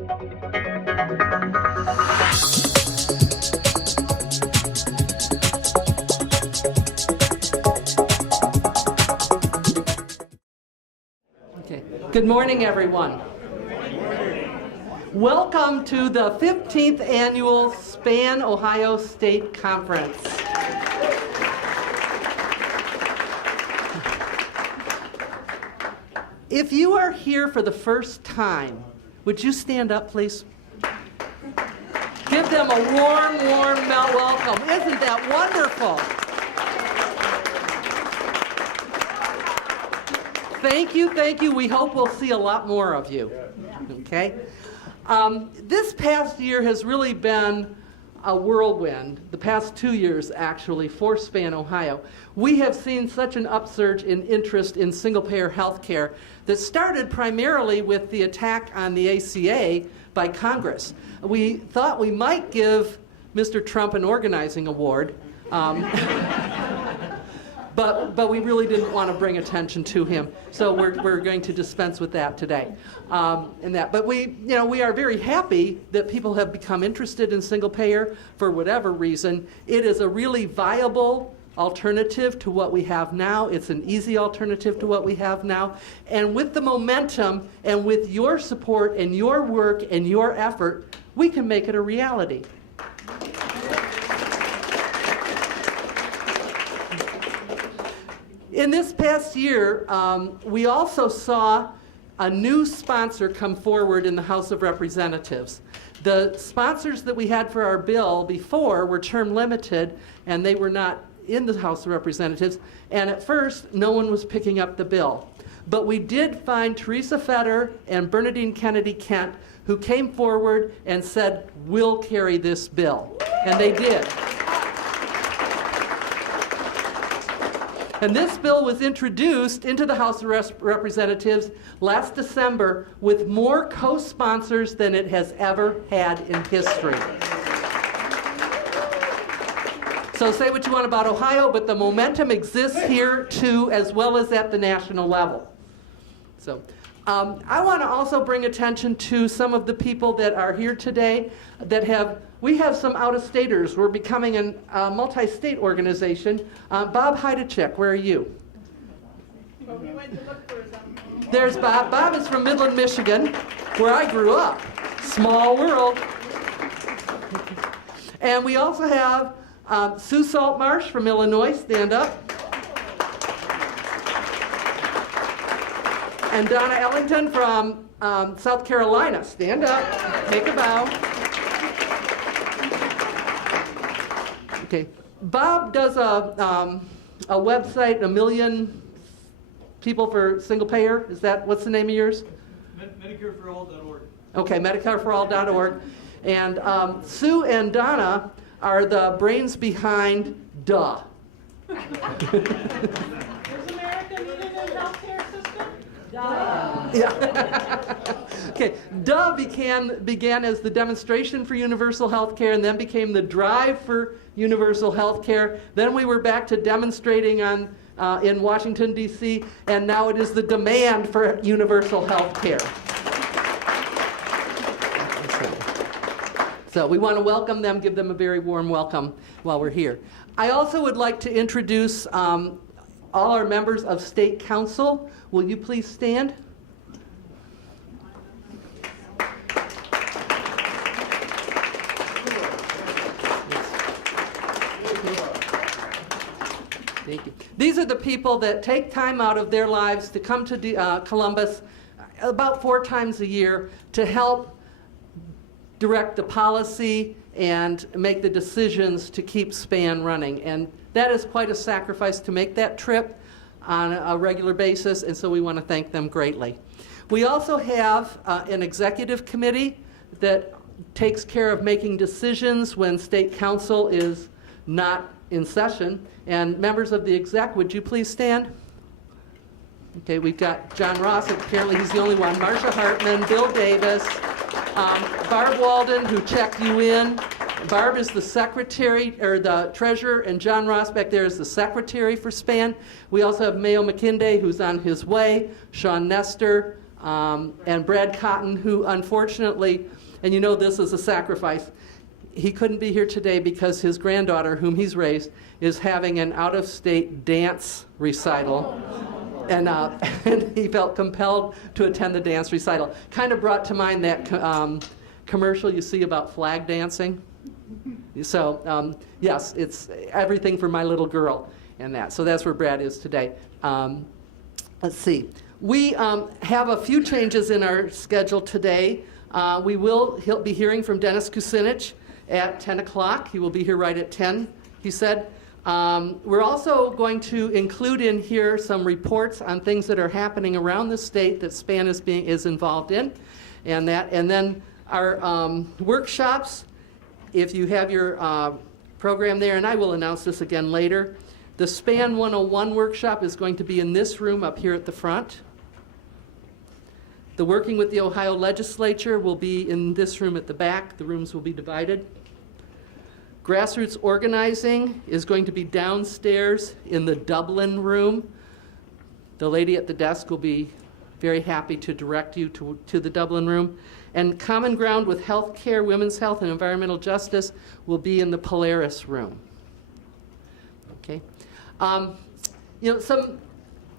Okay. Good morning, everyone. Welcome to the 15th Annual SPAN Ohio State Conference. If you are here for the first time, would you stand up, please? Give them a warm welcome. Isn't that wonderful? Thank you. We hope we'll see a lot more of you. Okay? This past year has really been a whirlwind, the past 2 years actually, for SPAN Ohio. We have seen such an upsurge in interest in single-payer health care that started primarily with the attack on the ACA by Congress. We thought we might give Mr. Trump an organizing award, but we really didn't want to bring attention to him, so we're going to dispense with that today. But we are very happy that people have become interested in single payer for whatever reason. It is a really viable alternative to what we have now. It's an easy alternative to what we have now. And with the momentum and with your support and your work and your effort, we can make it a reality. In this past year, we also saw a new sponsor come forward in the House of Representatives. The sponsors that we had for our bill before were term limited, and they were not in the House of Representatives, and at first, no one was picking up the bill. But we did find Teresa Fetter and Bernadine Kennedy Kent, who came forward and said, "We'll carry this bill." And they did. And this bill was introduced into the House of Representatives last December with more co-sponsors than it has ever had in history. So say what you want about Ohio, but the momentum exists here too, as well as at the national level. So I want to also bring attention to some of the people that are here today we have some out-of-staters. We're becoming a multi-state organization. Bob Heidechek, where are you? Well, we went to look for some. There's Bob. Bob is from Midland, Michigan, where I grew up. Small world. And we also have Sue Saltmarsh from Illinois. Stand up. And Donna Ellington from South Carolina. Stand up. Make a bow. Okay. Bob does a website, 1 million people for single payer. What's the name of yours? MedicareForAll.org. Okay, MedicareForAll.org. And Sue and Donna are the brains behind DUH. Does America need a new healthcare system? Yeah. Okay. DUH began as the demonstration for universal health care and then became the drive for universal health care. Then we were back to demonstrating in Washington, D.C., and now it is the demand for universal health care. So we want to welcome them, give them a very warm welcome while we're here. I also would like to introduce all our members of State Council. Will you please stand? Thank you. These are the people that take time out of their lives to come to Columbus about 4 times a year to help direct the policy and make the decisions to keep SPAN running. And that is quite a sacrifice to make that trip on a regular basis, and so we want to thank them greatly. We also have an executive committee that takes care of making decisions when State Council is not in session. And members of the exec, would you please stand? Okay, we've got John Ross, apparently he's the only one, Marcia Hartman, Bill Davis, Barb Walden, who checked you in. Barb is the secretary, or the treasurer, and John Ross back there is the secretary for SPAN. We also have Mayo McKinday, who's on his way, Sean Nestor, and Brad Cotton, who unfortunately, and you know this is a sacrifice, he couldn't be here today because his granddaughter, whom he's raised, is having an out-of-state dance recital. And he felt compelled to attend the dance recital. Kind of brought to mind that commercial you see about flag dancing. So, yes, it's everything for my little girl and that. So that's where Brad is today. Let's see. We have a few changes in our schedule today. He'll be hearing from Dennis Kucinich at 10 o'clock. He will be here right at 10, he said. We're also going to include in here some reports on things that are happening around the state that SPAN is involved in, and then our workshops. If you have your program there, and I will announce this again later, the SPAN 101 workshop is going to be in this room up here at the front. The Working with the Ohio Legislature will be in this room at the back. The rooms will be divided. Grassroots organizing is going to be downstairs in the Dublin room. The lady at the desk will be very happy to direct you to the Dublin room. And Common Ground with Healthcare, Women's Health, and Environmental Justice will be in the Polaris room. Okay. Some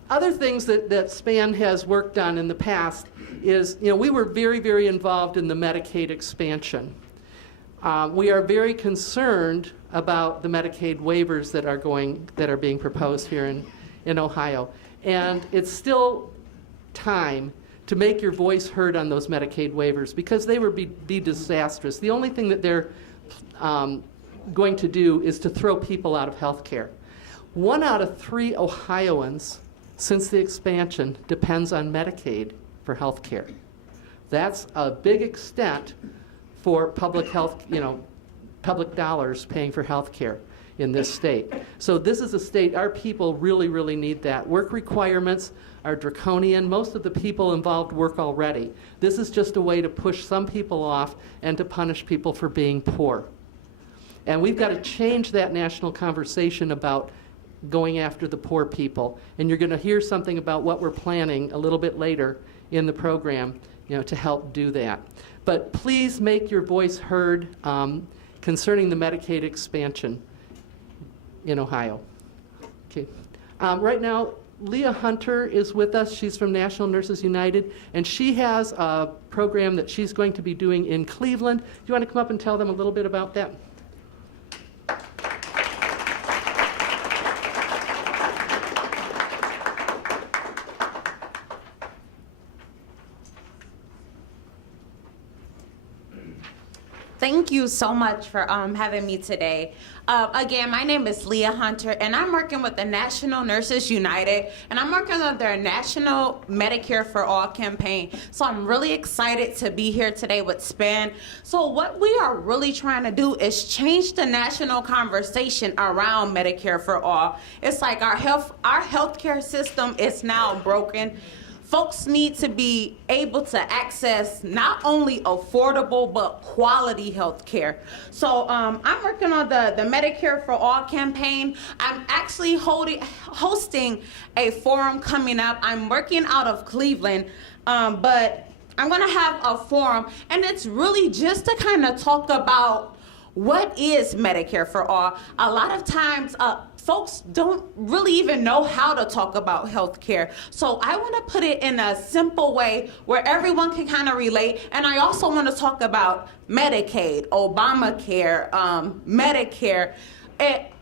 other things that SPAN has worked on in the past is, we were very, very involved in the Medicaid expansion. We are very concerned about the Medicaid waivers that are being proposed here in Ohio. And it's still time to make your voice heard on those Medicaid waivers because they would be disastrous. The only thing that they're going to do is to throw people out of health care. 1 out of 3 Ohioans since the expansion depends on Medicaid for health care. That's a big extent for public health, public dollars paying for health care in this state. So this is a state, our people really, really need that. Work requirements are draconian. Most of the people involved work already. This is just a way to push some people off and to punish people for being poor. And we've got to change that national conversation about going after the poor people. And you're going to hear something about what we're planning a little bit later in the program, to help do that. But please make your voice heard concerning the Medicaid expansion in Ohio. Okay. Right now, Leah Hunter is with us. She's from National Nurses United, and she has a program that she's going to be doing in Cleveland. Do you want to come up and tell them a little bit about that? Thank you so much for having me today. Again, my name is Leah Hunter, and I'm working with the National Nurses United, and I'm working on their National Medicare for All campaign. So I'm really excited to be here today with SPAN. So what we are really trying to do is change the national conversation around Medicare for All. It's like our healthcare system is now broken. Folks need to be able to access not only affordable but quality health care. So I'm working on the Medicare for All campaign. I'm actually hosting a forum coming up. I'm working out of Cleveland, but I'm gonna have a forum, and it's really just to kind of talk about what is Medicare for All. A lot of times, folks don't really even know how to talk about health care. So I want to put it in a simple way where everyone can kind of relate. And I also want to talk about Medicaid, Obamacare, Medicare,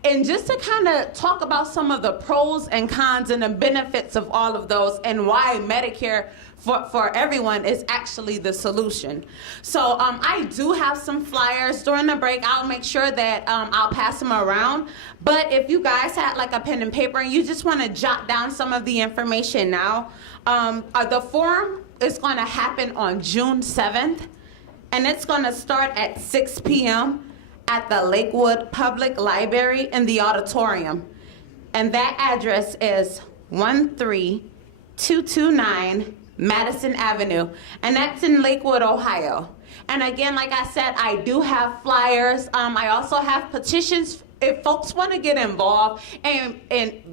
and just to kind of talk about some of the pros and cons and the benefits of all of those and why Medicare for everyone is actually the solution. So I do have some flyers during the break. I'll make sure that I'll pass them around. But if you guys had like a pen and paper and you just want to jot down some of the information now, the forum is going to happen on June 7th, and it's going to start at 6 p.m. at the Lakewood Public Library in the auditorium. And that address is 13229 Madison Avenue, and that's in Lakewood, Ohio. And again, like I said, I do have flyers. I also have petitions if folks want to get involved and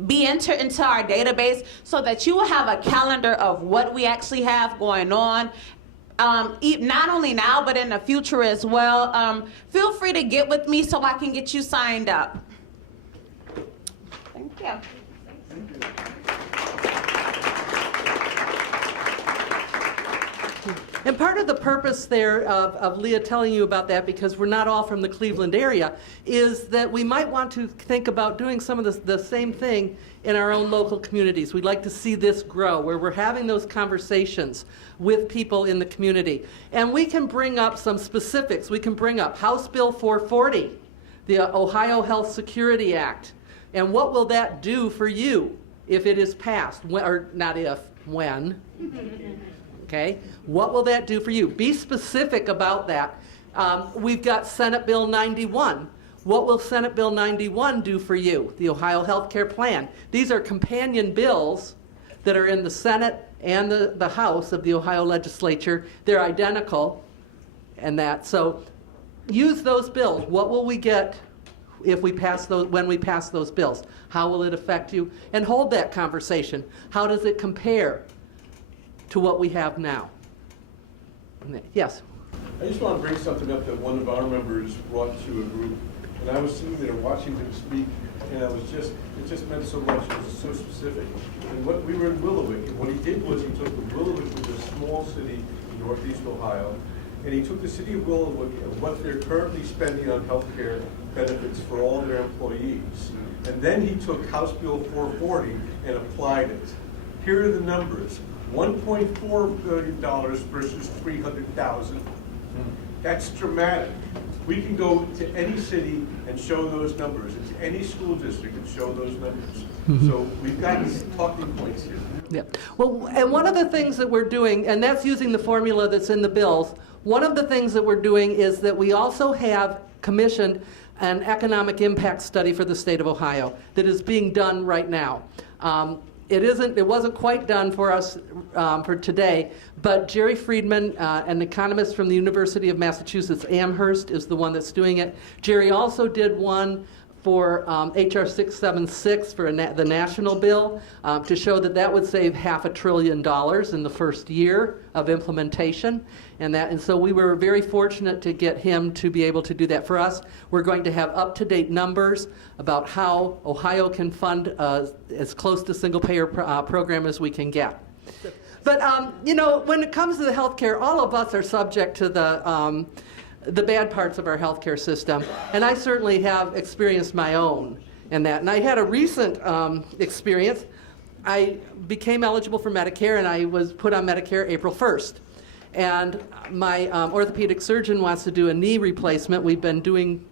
be entered into our database so that you will have a calendar of what we actually have going on, not only now but in the future as well, feel free to get with me so I can get you signed up. Thank you. And part of the purpose there of Leah telling you about that, because we're not all from the Cleveland area, is that we might want to think about doing some of the same thing in our own local communities. We'd like to see this grow, where we're having those conversations with people in the community. And we can bring up some specifics. We can bring up House Bill 440, the Ohio Health Security Act. And what will that do for you if it is passed? Or not if, when. Okay, what will that do for you? Be specific about that. We've got Senate Bill 91. What will Senate Bill 91 do for you? The Ohio Health Care Plan. These are companion bills that are in the Senate and the House of the Ohio Legislature. They're identical and that. So use those bills. What will we get if we pass those, when we pass those bills? How will it affect you? And hold that conversation. How does it compare to what we have now? Yes? I just want to bring something up that one of our members brought to a group. And I was sitting there watching him speak, and it just meant so much. It was so specific. And we were in Willowick, and what he did was he took Willowick, which is a small city in northeast Ohio, and he took the city of Willowick and what they're currently spending on health care benefits for all their employees. And then he took House Bill 440 and applied it. Here are the numbers. $1.4 billion versus $300,000. That's dramatic. We can go to any city and show those numbers, and to any school district and show those numbers. So we've got talking points here. Yeah. Well, and one of the things that we're doing, and that's using the formula that's in the bills, one of the things that we're doing is that we also have commissioned an economic impact study for the state of Ohio that is being done right now. It wasn't quite done for us for today, but Jerry Friedman, an economist from the University of Massachusetts Amherst, is the one that's doing it. Jerry also did one for HR 676 for the national bill to show that would save $500 billion in the first year of implementation. And so we were very fortunate to get him to be able to do that for us. We're going to have up-to-date numbers about how Ohio can fund as close to single-payer program as we can get. But when it comes to the healthcare, all of us are subject to the bad parts of our healthcare system, and I certainly have experienced my own in that. And I had a recent experience. I became eligible for Medicare, and I was put on Medicare April 1st. And my orthopedic surgeon wants to do a knee replacement. We've been doing,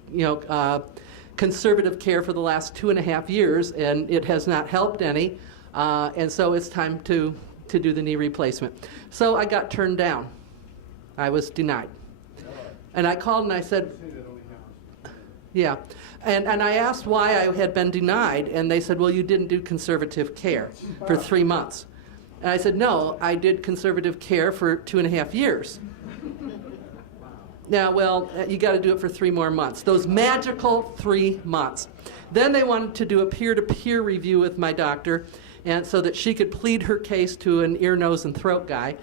conservative care for the last 2.5 years, and it has not helped any. And so it's time to do the knee replacement. So I got turned down. I was denied. And I called and I said, yeah. And I asked why I had been denied, and they said, well, you didn't do conservative care for 3 months. And I said, no, I did conservative care for 2.5 years. Now, well, you got to do it for 3 more months. Those magical 3 months. Then they wanted to do a peer-to-peer review with my doctor, and so that she could plead her case to an ear, nose, and throat guy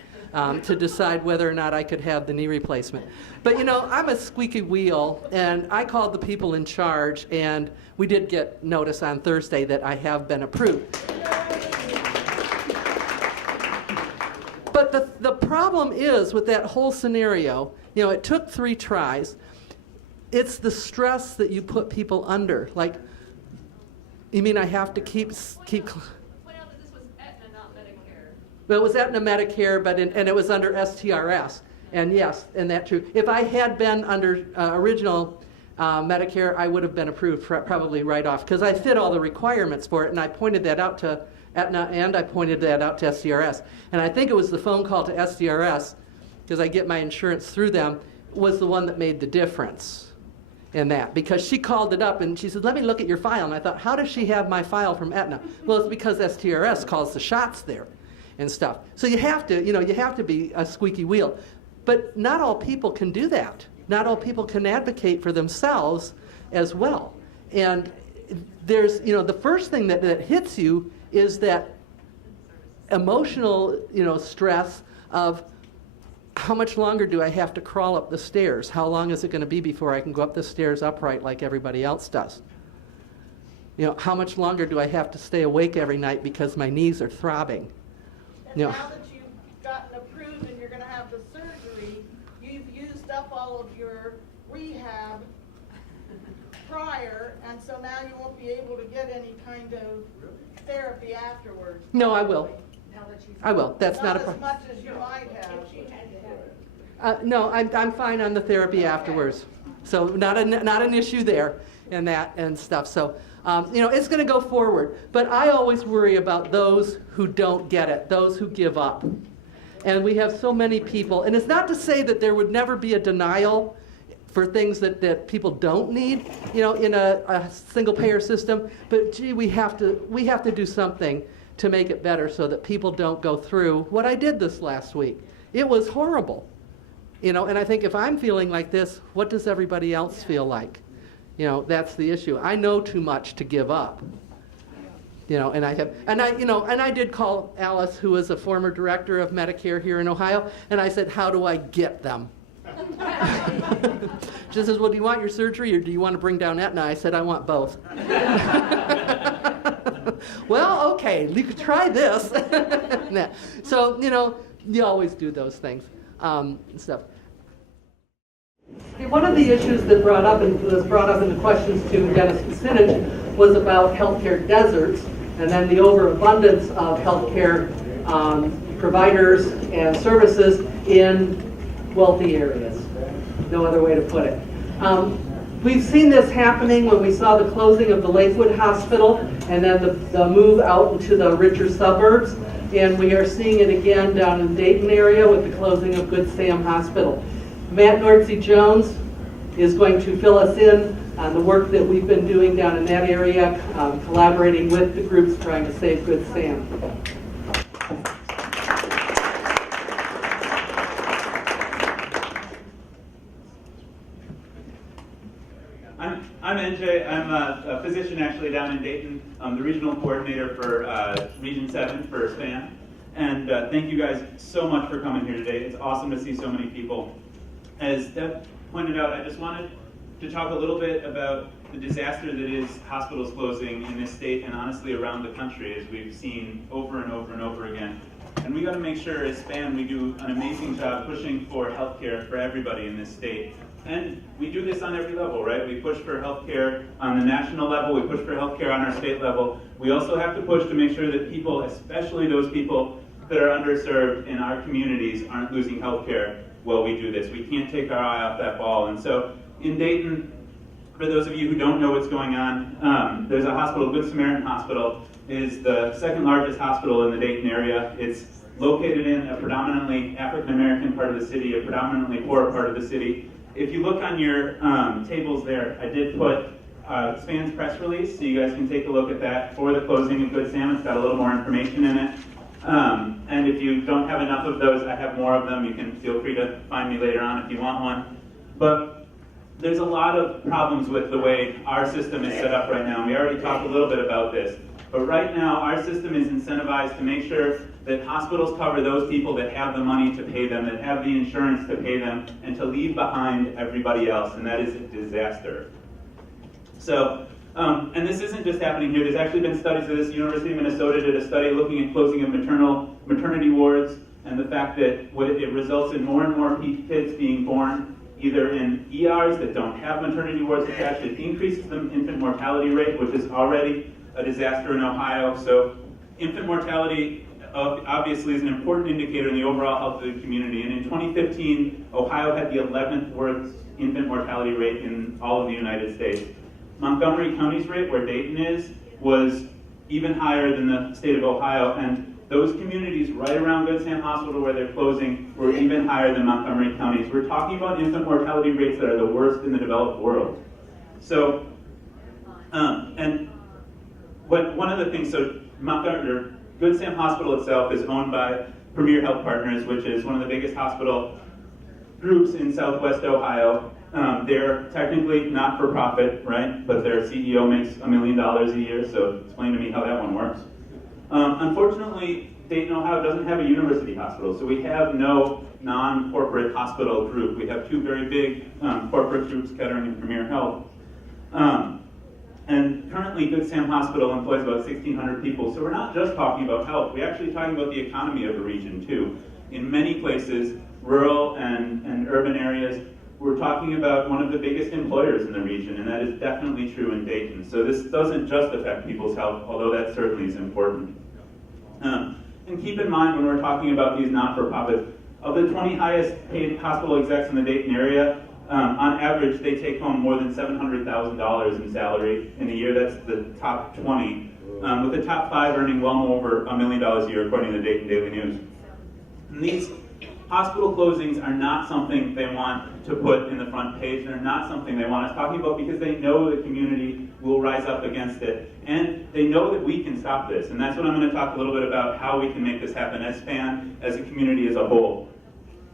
to decide whether or not I could have the knee replacement. But I'm a squeaky wheel, and I called the people in charge, and we did get notice on Thursday that I have been approved. But the problem is with that whole scenario, it took 3 tries. It's the stress that you put people under. Like, you mean I have to keep. Point out that this was Aetna, not Medicare. Well, it was Aetna Medicare, and it was under STRS. And yes, and that's true. If I had been under original Medicare, I would have been approved probably right off, because I fit all the requirements for it, and I pointed that out to Aetna, and I pointed that out to STRS. And I think it was the phone call to STRS, because I get my insurance through them, was the one that made the difference in that. Because she called it up and she said, let me look at your file. And I thought, how does she have my file from Aetna? Well, it's because STRS calls the shots there and stuff. So you have to be a squeaky wheel. But not all people can do that. Not all people can advocate for themselves as well. And there's, the first thing that hits you is that emotional, stress of how much longer do I have to crawl up the stairs? How long is it going to be before I can go up the stairs upright like everybody else does? How much longer do I have to stay awake every night because my knees are throbbing? And now that you've gotten approved and you're gonna have the surgery, you've used up all of your rehab prior, and so now you won't be able to get any kind of therapy afterwards. No, I will. I will. That's not a as problem. much as you might have. No, I'm fine on the therapy afterwards. So not an issue there and that and stuff. So, it's going to go forward. But I always worry about those who don't get it, those who give up. And we have so many people. And it's not to say that there would never be a denial for things that people don't need, in a single payer system. But gee, we have to do something to make it better so that people don't go through what I did this last week. It was horrible. And I think if I'm feeling like this, what does everybody else feel like? That's the issue. I know too much to give up. And I did call Alice, who is a former director of Medicare here in Ohio, and I said, how do I get them? She says, well, do you want your surgery or do you want to bring down Aetna? I said, I want both. Well, okay, you could try this. So, you always do those things and stuff. One of the issues that was brought up in the questions to Dennis Kucinich was about healthcare deserts and then the overabundance of healthcare providers and services in wealthy areas. No other way to put it. We've seen this happening when we saw the closing of the Lakewood Hospital and then the move out into the richer suburbs. And we are seeing it again down in the Dayton area with the closing of Good Sam Hospital. Matt Nordsey-Jones is going to fill us in on the work that we've been doing down in that area, collaborating with the groups trying to save Good Sam. I'm NJ. I'm a physician actually down in Dayton. I'm the regional coordinator for Region 7 for SPAN. And thank you guys so much for coming here today. It's awesome to see so many people. As Deb pointed out, I just wanted to talk a little bit about the disaster that is hospitals closing in this state and honestly around the country, as we've seen over and over and over again. And we got to make sure as SPAN we do an amazing job pushing for healthcare for everybody in this state. And we do this on every level, right? We push for healthcare on the national level, we push for healthcare on our state level. We also have to push to make sure that people, especially those people that are underserved in our communities, aren't losing healthcare while we do this. We can't take our eye off that ball. And so in Dayton, for those of you who don't know what's going on, there's a hospital, Good Samaritan Hospital, is the second largest hospital in the Dayton area. It's located in a predominantly African-American part of the city, a predominantly poor part of the city. If you look on your tables there, I did put SPAN's press release, so you guys can take a look at that for the closing of Good Sam. It's got a little more information in it. And if you don't have enough of those, I have more of them. You can feel free to find me later on if you want one. But there's a lot of problems with the way our system is set up right now. We already talked a little bit about this. But right now, our system is incentivized to make sure that hospitals cover those people that have the money to pay them, that have the insurance to pay them, and to leave behind everybody else, and that is a disaster. So, and this isn't just happening here. There's actually been studies of this. University of Minnesota did a study looking at closing of maternity wards and the fact that it results in more and more kids being born either in ERs that don't have maternity wards attached. It increases the infant mortality rate, which is already a disaster in Ohio. So infant mortality obviously is an important indicator in the overall health of the community. And in 2015, Ohio had the 11th worst infant mortality rate in all of the United States. Montgomery County's rate, where Dayton is, was even higher than the state of Ohio. And those communities right around Good Sam Hospital where they're closing were even higher than Montgomery County's. We're talking about infant mortality rates that are the worst in the developed world. So, and one of the things, so Good Sam Hospital itself is owned by Premier Health Partners, which is one of the biggest hospital groups in Southwest Ohio. They're technically not for profit, right? But their CEO makes $1 million a year, so explain to me how that one works. Unfortunately, Dayton, Ohio doesn't have a university hospital, so we have no non-corporate hospital group. We have two very big corporate groups, Kettering and Premier Health. And currently, Good Sam Hospital employs about 1,600 people, so we're not just talking about health, we're actually talking about the economy of the region too. In many places, rural and urban areas, we're talking about one of the biggest employers in the region, and that is definitely true in Dayton. So this doesn't just affect people's health, although that certainly is important. And keep in mind when we're talking about these not-for-profits, of the 20 highest paid hospital execs in the Dayton area, on average they take home more than $700,000 in salary in a year. That's the top 20, with the top 5 earning well over $1 million a year according to the Dayton Daily News. And these hospital closings are not something they want to put in the front page. They're not something they want us talking about because they know the community will rise up against it. And they know that we can stop this. And that's what I'm going to talk a little bit about, how we can make this happen as SPAN, as a community as a whole.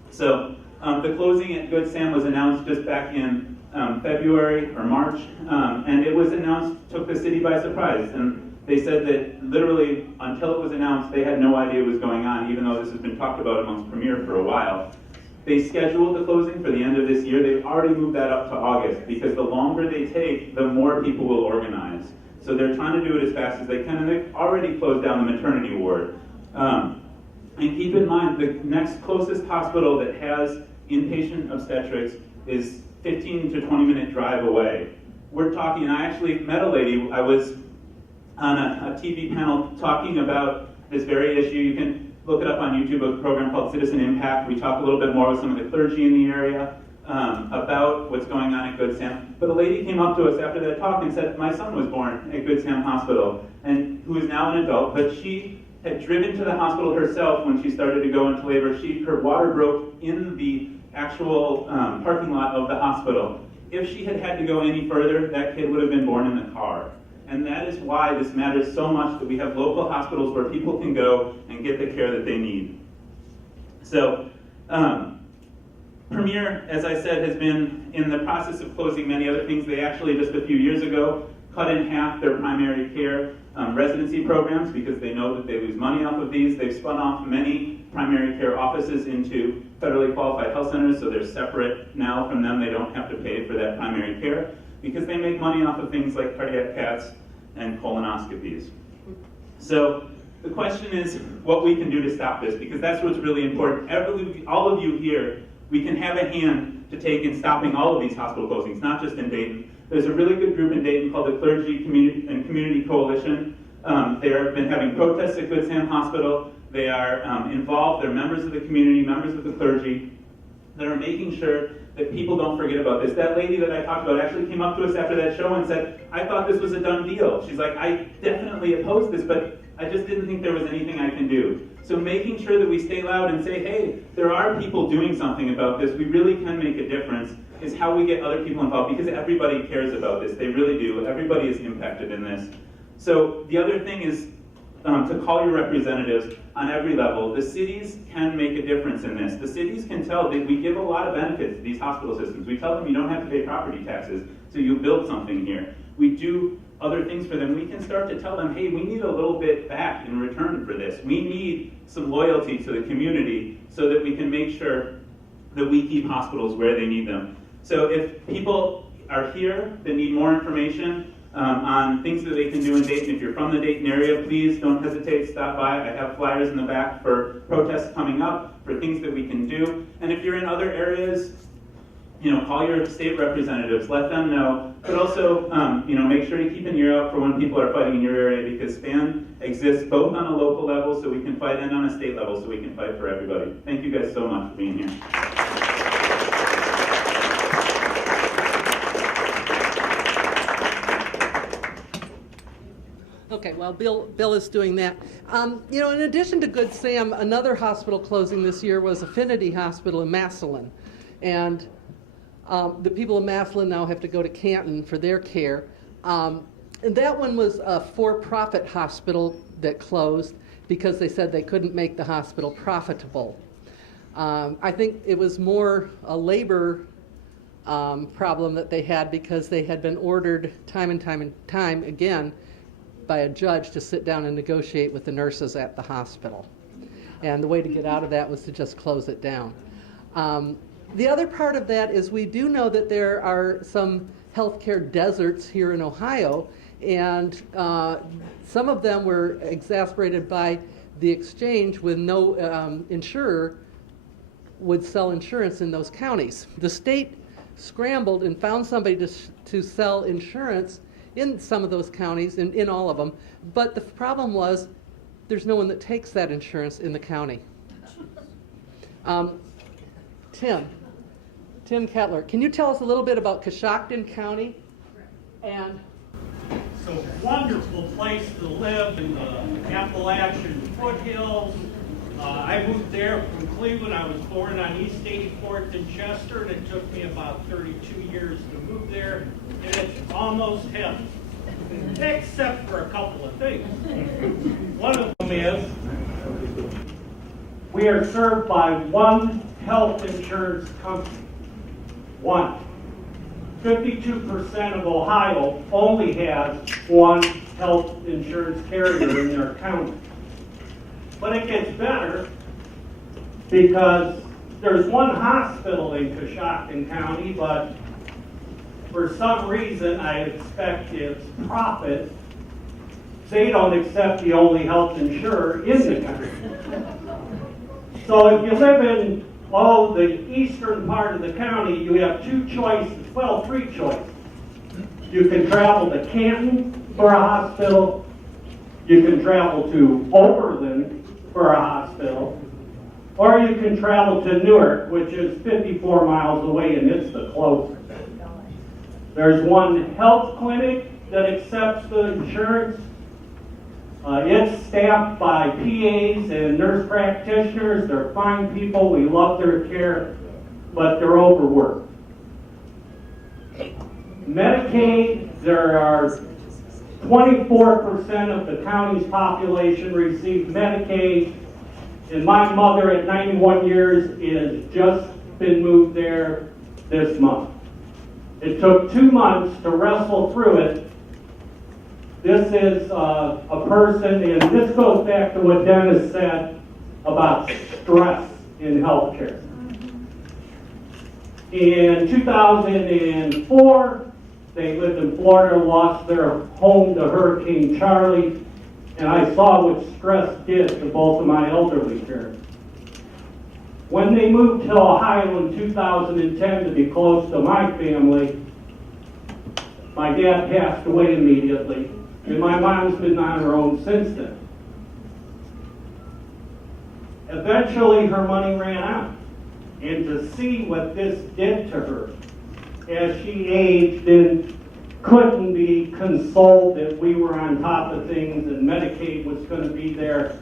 So the closing at Good Sam was announced just back in February or March. And it was announced, took the city by surprise. And they said that literally until it was announced, they had no idea what was going on, even though this has been talked about amongst Premier for a while. They scheduled the closing for the end of this year. They've already moved that up to August because the longer they take, the more people will organize. So they're trying to do it as fast as they can, and they've already closed down the maternity ward. And keep in mind, the next closest hospital that has inpatient obstetrics is 15 to 20 minute drive away. We're talking, I actually met a lady, I was on a TV panel talking about this very issue. You can look it up on YouTube, a program called Citizen Impact. We talk a little bit more with some of the clergy in the area about what's going on at Good Sam. But a lady came up to us after that talk and said, my son was born at Good Sam Hospital, and who is now an adult, but she had driven to the hospital herself when she started to go into labor. Her water broke in the actual parking lot of the hospital. If she had had to go any further, that kid would have been born in the car. And that is why this matters so much that we have local hospitals where people can go and get the care that they need. So, Premier, as I said, has been in the process of closing many other things. They actually, just a few years ago, cut in half their primary care residency programs because they know that they lose money off of these. They've spun off many primary care offices into federally qualified health centers, so they're separate now from them. They don't have to pay for that primary care, because they make money off of things like cardiac caths and colonoscopies. So the question is what we can do to stop this, because that's what's really important. All of you here, we can have a hand to take in stopping all of these hospital closings, not just in Dayton. There's a really good group in Dayton called the Clergy and Community Coalition. They have been having protests at Good Sam Hospital. They are involved, they're members of the community, members of the clergy, that are making sure that people don't forget about this. That lady that I talked about actually came up to us after that show and said, I thought this was a done deal. She's like, I definitely oppose this, but I just didn't think there was anything I can do. So making sure that we stay loud and say, hey, there are people doing something about this, we really can make a difference, is how we get other people involved, because everybody cares about this. They really do. Everybody is impacted in this. So the other thing is to call your representatives on every level. The cities can make a difference in this. The cities can tell that we give a lot of benefits to these hospital systems. We tell them you don't have to pay property taxes, so you build something here. We do other things for them. We can start to tell them, hey, we need a little bit back in return for this. We need some loyalty to the community so that we can make sure that we keep hospitals where they need them. So if people are here that need more information on things that they can do in Dayton, if you're from the Dayton area, please don't hesitate to stop by. I have flyers in the back for protests coming up, for things that we can do. And if you're in other areas, call your state representatives, let them know. But also, make sure to keep an ear out for when people are fighting in your area, because SPAN exists both on a local level so we can fight and on a state level so we can fight for everybody. Thank you guys so much for being here. Okay, well, Bill is doing that. In addition to Good Sam, another hospital closing this year was Affinity Hospital in Massillon. And the people of Massillon now have to go to Canton for their care. And that one was a for-profit hospital that closed because they said they couldn't make the hospital profitable. I think it was more a labor problem that they had because they had been ordered time and time again by a judge to sit down and negotiate with the nurses at the hospital. And the way to get out of that was to just close it down. The other part of that is we do know that there are some healthcare deserts here in Ohio, and some of them were exacerbated by the exchange with no insurer would sell insurance in those counties. The state scrambled and found somebody to sell insurance in some of those counties, and in all of them, but the problem was there's no one that takes that insurance in the county. Tim Kettler, can you tell us a little bit about Coshocton County? And It's a wonderful place to live in the Appalachian foothills. I moved there from Cleveland. I was born on East 84th in Chester, and it took me about 32 years to move there, and it's almost heaven, except for a couple of things. One of them is we are served by one health insurance company. One. 52% of Ohio only has one health insurance carrier in their county. But it gets better because there's one hospital in Coshocton County, but for some reason, I expect it's profit, they don't accept the only health insurer in the county. So if you live in the eastern part of the county, you have two choices, well, three choices. You can travel to Canton for a hospital, you can travel to Oberlin for a hospital, or you can travel to Newark, which is 54 miles away, and it's the closest. There's one health clinic that accepts the insurance. It's staffed by PAs and nurse practitioners. They're fine people. We love their care, but they're overworked. Medicaid, there are 24% of the county's population receive Medicaid, and my mother at 91 years has just been moved there this month. It took 2 months to wrestle through it. This is a person, and this goes back to what Dennis said about stress in healthcare. In 2004, they lived in Florida, lost their home to Hurricane Charlie, and I saw what stress did to both of my elderly parents. When they moved to Ohio in 2010 to be close to my family, my dad passed away immediately, and my mom's been on her own since then. Eventually, her money ran out, and to see what this did to her as she aged and couldn't be consoled that we were on top of things and Medicaid was going to be there,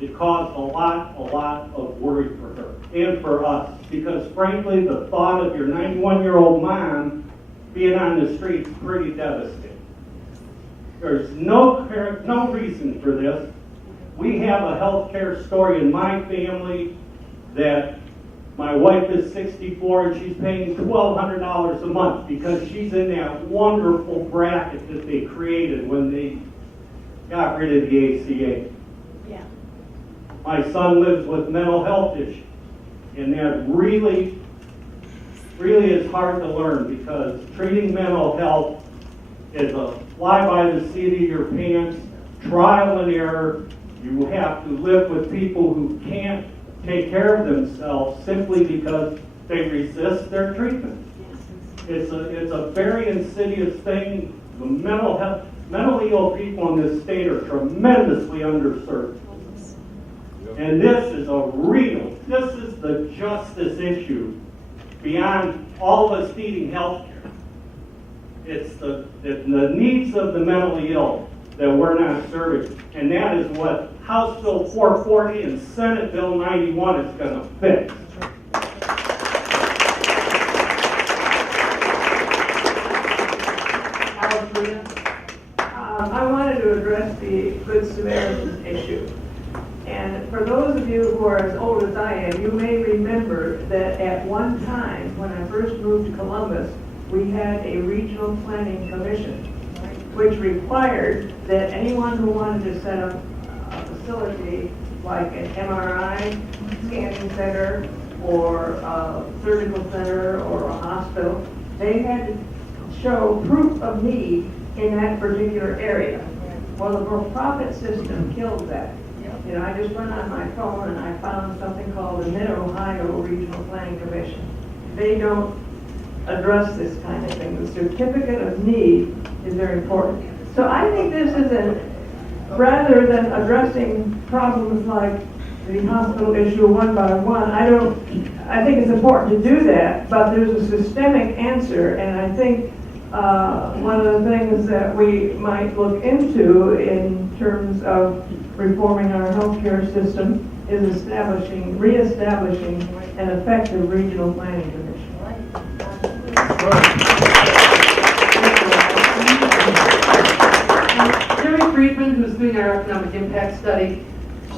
it caused a lot of worry for her and for us, because frankly, the thought of your 91-year-old mom being on the streets is pretty devastating. There's no reason for this. We have a health care story in my family that my wife is 64 and she's paying $1,200 a month because she's in that wonderful bracket that they created when they got rid of the ACA. Yeah. My son lives with mental health issues, and that really is hard to learn because treating mental health is a fly by the seat of your pants, trial and error. You have to live with people who can't take care of themselves simply because they resist their treatment. It's a very insidious thing. The mentally ill people in this state are tremendously underserved. And this is the justice issue beyond all of us needing health care. It's the needs of the mentally ill that we're not serving. And that is what House Bill 440 and Senate Bill 91 is going to fix. I wanted to address the Good Samaritan issue. And And for those of you who are as old as I am, you may remember that at one time, when I first moved to Columbus, we had a regional planning commission, which required that anyone who wanted to set up a facility like an MRI scanning center or a surgical center or a hospital, they had to show proof of need in that particular area. Well, the for-profit system killed that. You know, I just went on my phone and I found something called the Mid-Ohio Regional Planning Commission. They don't address this kind of thing. The certificate of need is very important. So I think this is rather than addressing problems like the hospital issue one by one, I think it's important to do that, but there's a systemic answer, and I think one of the things that we might look into in terms of reforming our healthcare system is reestablishing an effective regional planning commission. Jerry Friedman, who's doing our economic impact study,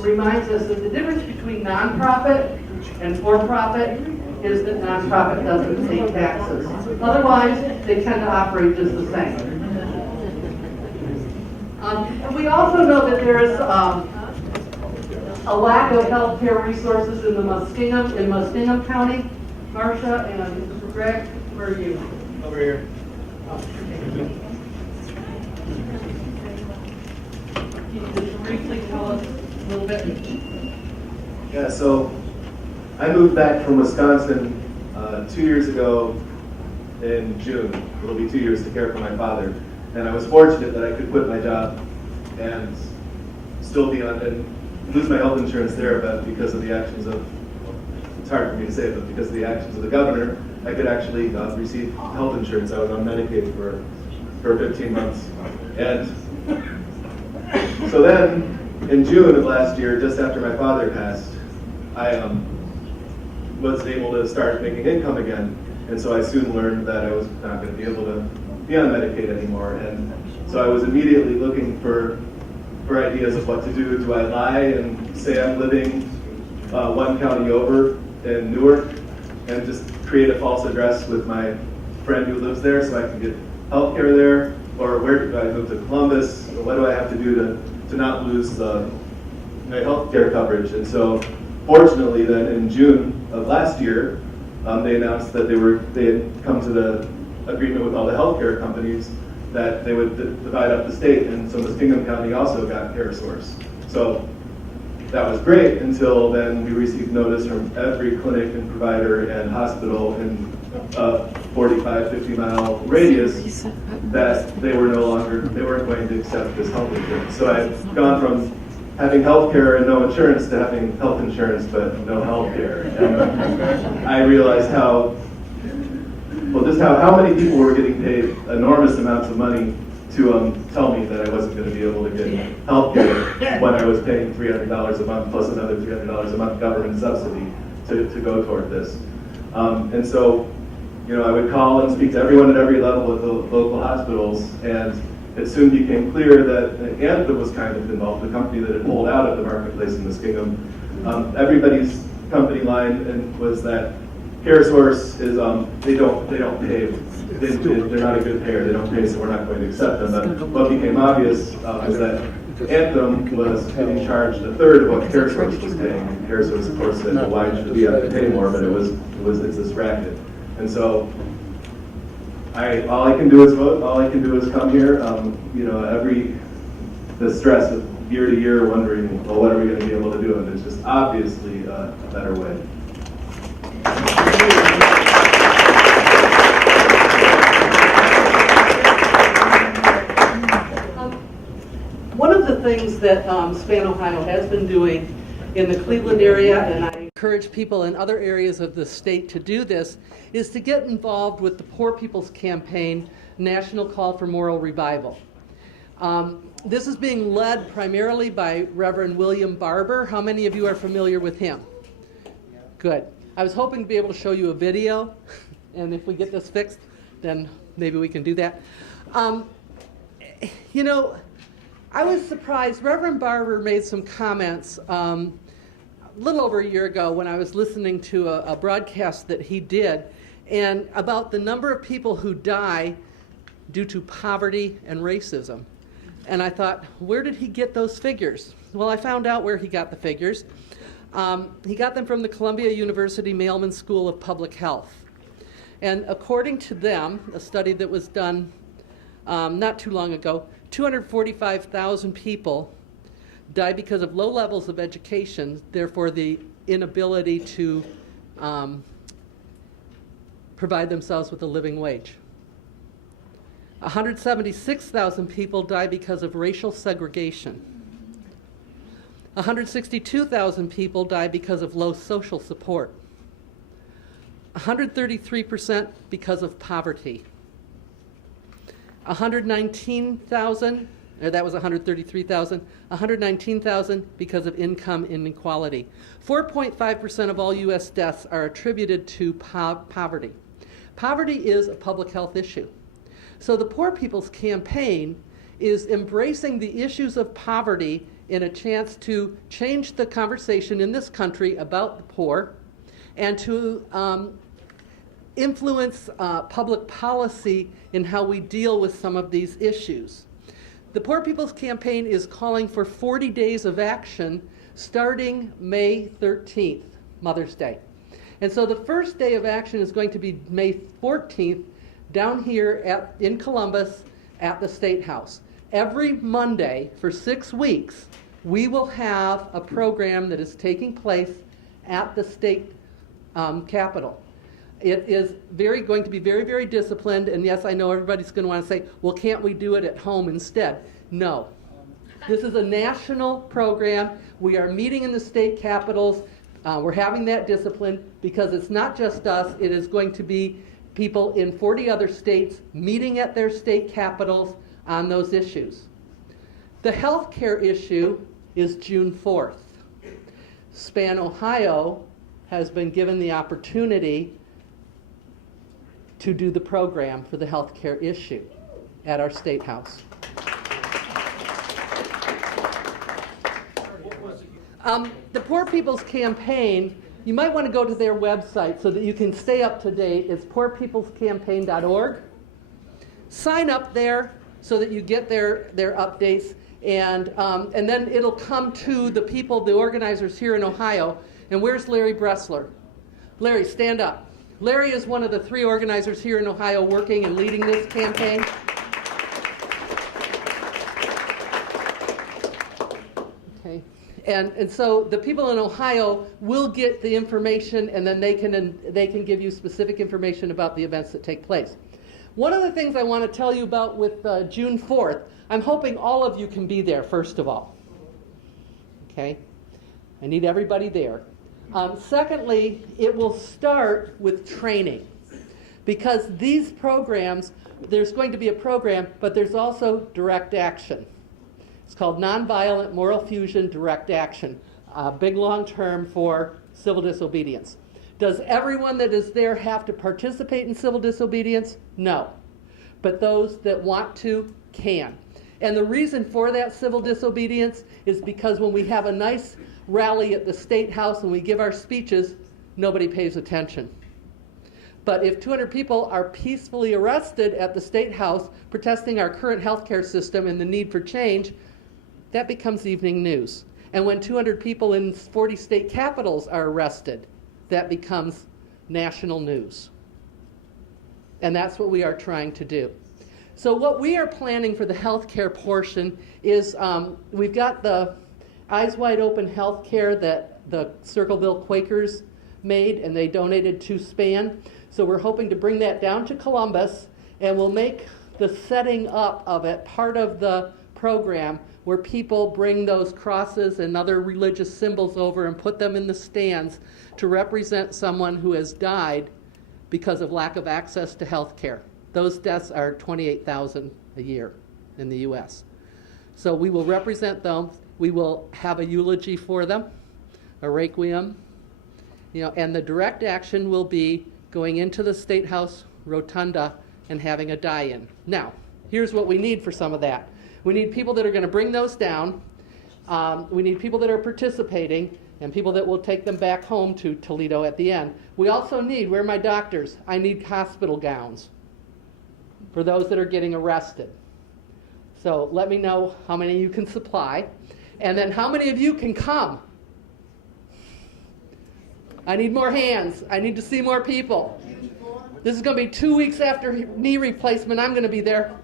reminds us that the difference between nonprofit and for-profit is that nonprofit doesn't pay taxes. Otherwise, they tend to operate just the same. And we also know that there is a lack of healthcare resources in Massillon County. Marcia and Greg, where are you? Over here. Can you just briefly tell us a little bit? Yeah, so I moved back from Wisconsin 2 years ago in June. It'll be 2 years to care for my father. And I was fortunate that I could quit my job and still be on and lose my health insurance there, but because of the actions of, it's hard for me to say, but because of the actions of the governor, I could actually receive health insurance. I was on Medicaid for 15 months. And so then, in June of last year, just after my father passed, I was able to start making income again. And so I soon learned that I was not going to be able to be on Medicaid anymore. And so I was immediately looking for ideas of what to do. Do I lie and say I'm living one county over in Newark and just create a false address with my friend who lives there so I can get health care there? Or where do I move to Columbus? Or what do I have to do to not lose my health care coverage? And so fortunately then in June of last year, they announced that they had come to the agreement with all the healthcare companies that they would divide up the state, and so Muskingum County also got CareSource. So that was great until then we received notice from every clinic and provider and hospital in a 45, 50-mile radius that they weren't going to accept this health insurance. So I've gone from having health care and no insurance to having health insurance but no health care. And I realized how many people were getting paid enormous amounts of money to tell me that I wasn't going to be able to get health care when I was paying $300 a month plus another $300 a month government subsidy to go toward this. And so, I would call and speak to everyone at every level of the local hospitals, and it soon became clear that Anthem was kind of involved, the company that had pulled out of the marketplace in Muskingum. Everybody's company line was that CareSource is they don't pay. They're not a good payer. They don't pay, so we're not going to accept them. But what became obvious was that Anthem was getting charged a third of what CareSource was paying. And CareSource, of course, said, "Well, why should we have to pay more?" But it's this racket. And so all I can do is vote. All I can do is come here. The stress of year to year wondering, well, what are we going to be able to do? And there's just obviously a better way. One of the things that Span, Ohio has been doing in the Cleveland area, and I encourage people in other areas of the state to do this, is to get involved with the Poor People's Campaign National Call for Moral Revival. This is being led primarily by Reverend William Barber. How many of you are familiar with him? Good. I was hoping to be able to show you a video, and if we get this fixed, then maybe we can do that. I was surprised. Reverend Barber made some comments little over a year ago when I was listening to a broadcast that he did, and about the number of people who die due to poverty and racism. And I thought, where did he get those figures? Well, I found out where he got the figures. He got them from the Columbia University Mailman School of Public Health. And according to them, a study that was done not too long ago, 245,000 people die because of low levels of education, therefore the inability to provide themselves with a living wage. 176,000 people die because of racial segregation. 162,000 people die because of low social support. 133% because of poverty. 119,000, that was 133,000, 119,000 because of income inequality. 4.5% of all U.S. deaths are attributed to poverty. Poverty is a public health issue. So the Poor People's Campaign is embracing the issues of poverty in a chance to change the conversation in this country about the poor and to influence public policy in how we deal with some of these issues. The Poor People's Campaign is calling for 40 days of action starting May 13th, Mother's Day. And so the first day of action is going to be May 14th down here in Columbus at the State House. Every Monday for 6 weeks, we will have a program that is taking place at the state capitol. It is going to be very, very disciplined, and yes, I know everybody's going to want to say, well, can't we do it at home instead? No. This is a national program. We are meeting in the state capitals. We're having that discipline because it's not just us. It is going to be people in 40 other states meeting at their state capitals on those issues. The health care issue is June 4th. SPAN Ohio has been given the opportunity to do the program for the health care issue at our State House. The Poor People's Campaign, you might want to go to their website so that you can stay up to date. It's poorpeoplescampaign.org. Sign up there so that you get their updates, and then it'll come to the people, the organizers here in Ohio. And where's Larry Bressler? Larry, stand up. Larry is one of the 3 organizers here in Ohio working and leading this campaign. Okay. And so the people in Ohio will get the information, and then they can give you specific information about the events that take place. One of the things I want to tell you about with June 4th, I'm hoping all of you can be there, first of all. Okay? I need everybody there. Secondly, it will start with training, because these programs, there's going to be a program, but there's also direct action. It's called Nonviolent Moral Fusion Direct Action, a big long term for civil disobedience. Does everyone that is there have to participate in civil disobedience? No. But those that want to can. And the reason for that civil disobedience is because when we have a nice rally at the State House and we give our speeches, nobody pays attention. But if 200 people are peacefully arrested at the State House protesting our current healthcare system and the need for change, that becomes evening news. And when 200 people in 40 state capitals are arrested, that becomes national news. And that's what we are trying to do. So what we are planning for the healthcare portion is we've got the Eyes Wide Open Healthcare that the Circleville Quakers made, and they donated to SPAN. So we're hoping to bring that down to Columbus, and we'll make the setting up of it part of the program where people bring those crosses and other religious symbols over and put them in the stands to represent someone who has died because of lack of access to health care. Those deaths are 28,000 a year in the U.S. So we will represent them. We will have a eulogy for them, a requiem, and the direct action will be going into the State House rotunda and having a die-in. Now, here's what we need for some of that. We need people that are going to bring those down. We need people that are participating, and people that will take them back home to Toledo at the end. We also need, where are my doctors? I need hospital gowns for those that are getting arrested. So let me know how many you can supply, and then how many of you can come. I need more hands. I need to see more people. This is going to be 2 weeks after knee replacement. I'm going to be there.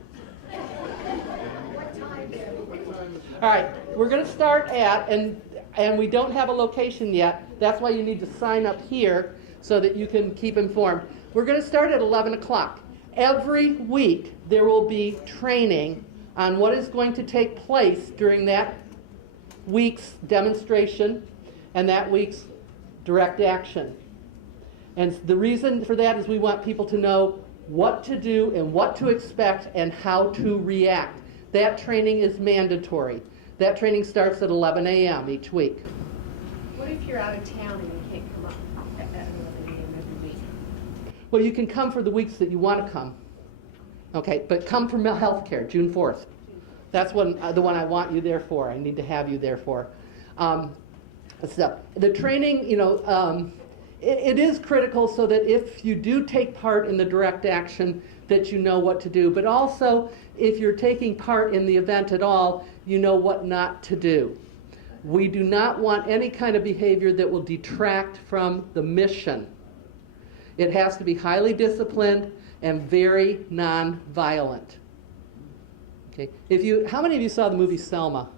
All right, we're going to start at, and we don't have a location yet. That's why you need to sign up here so that you can keep informed. We're going to start at 11 o'clock. Every week there will be training on what is going to take place during that week's demonstration and that week's direct action. And the reason for that is we want people to know what to do and what to expect and how to react. That training is mandatory. That training starts at 11 a.m. each week. What if you're out of town and you can't come up at 11 a.m. every week? Well, you can come for the weeks that you want to come. Okay, but come for health care, June 4th. That's the one I want you there for. I need to have you there for. So the training, it is critical so that if you do take part in the direct action, that you know what to do. But also, if you're taking part in the event at all, you know what not to do. We do not want any kind of behavior that will detract from the mission. It has to be highly disciplined and very non-violent. Okay. How many of you saw the movie Selma?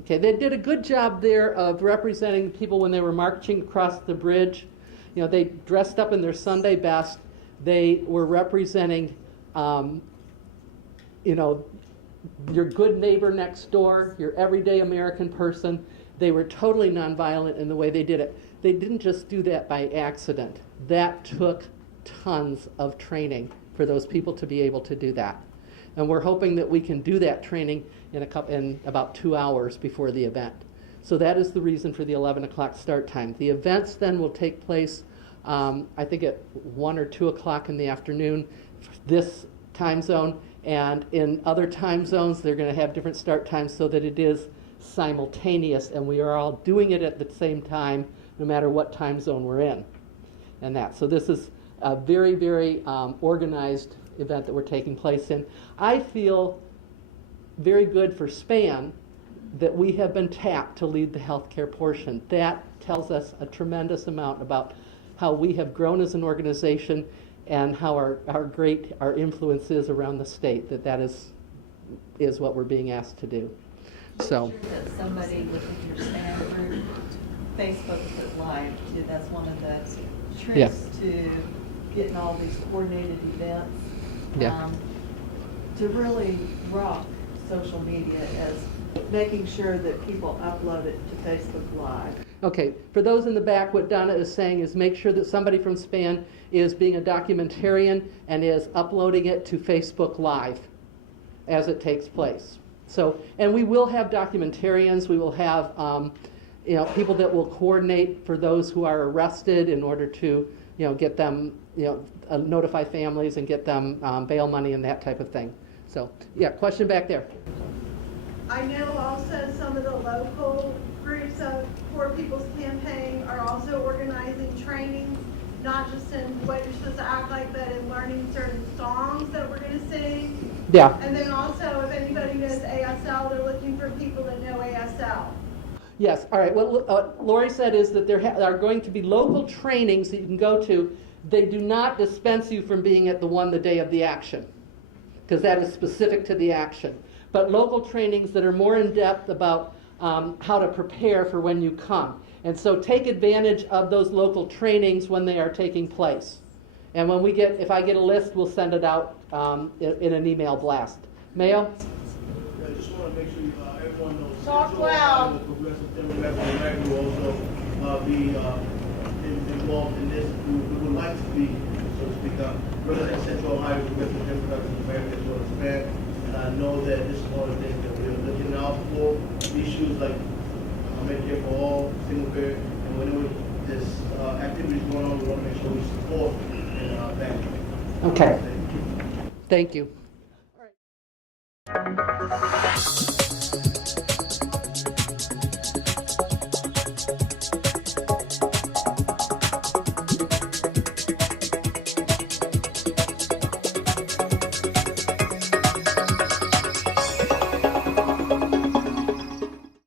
Okay, they did a good job there of representing people when they were marching across the bridge. They dressed up in their Sunday best. They were representing, your good neighbor next door, your everyday American person. They were totally nonviolent in the way they did it. They didn't just do that by accident. That took tons of training for those people to be able to do that. And we're hoping that we can do that training in about 2 hours before the event. So that is the reason for the 11 o'clock start time. The events then will take place, I think at 1 or 2 o'clock in the afternoon, this time zone. And in other time zones, they're going to have different start times so that it is simultaneous and we are all doing it at the same time, no matter what time zone we're in. And that. So this is a very, very organized event that we're taking place in. I feel very good for SPAN that we have been tapped to lead the healthcare portion. That tells us a tremendous amount about how we have grown as an organization and how our influence is around the state, that is what we're being asked to do. So. I'm sure that somebody within your SPAN group, Facebook it live too. That's one of the tricks to getting all these coordinated events. To really rock social media as making sure that people upload it to Facebook Live. Okay, for those in the back, what Donna is saying is make sure that somebody from SPAN is being a documentarian and is uploading it to Facebook Live as it takes place. So, and we will have documentarians, we will have people that will coordinate for those who are arrested in order to get them, notify families and get them bail money and that type of thing. So, yeah, question back there. I know also some of the local groups of Poor People's Campaign are also organizing trainings, not just in what you're supposed to act like, but in learning certain songs that we're going to sing. Yeah. And then also, if anybody knows ASL, they're looking for people that know ASL. Yes, all right. What Lori said is that there are going to be local trainings that you can go to. They do not dispense you from being at the day of the action, because that is specific to the action. But local trainings that are more in depth about how to prepare for when you come. And so take advantage of those local trainings when they are taking place. And when if I get a list, we'll send it out in an email blast. Mayo? I just want to make sure everyone knows. Talk loud. The Progressive Democrats will also be involved in this. We would like to be, so to speak, represent Central Ohio Progressive Democrats in America as well as SPAN. And I know that this is one of the things that we're looking out for. Issues like Medicare for all, single parent, and whenever this activity is going on, we want to make sure we support and thank you. Okay. Thank you.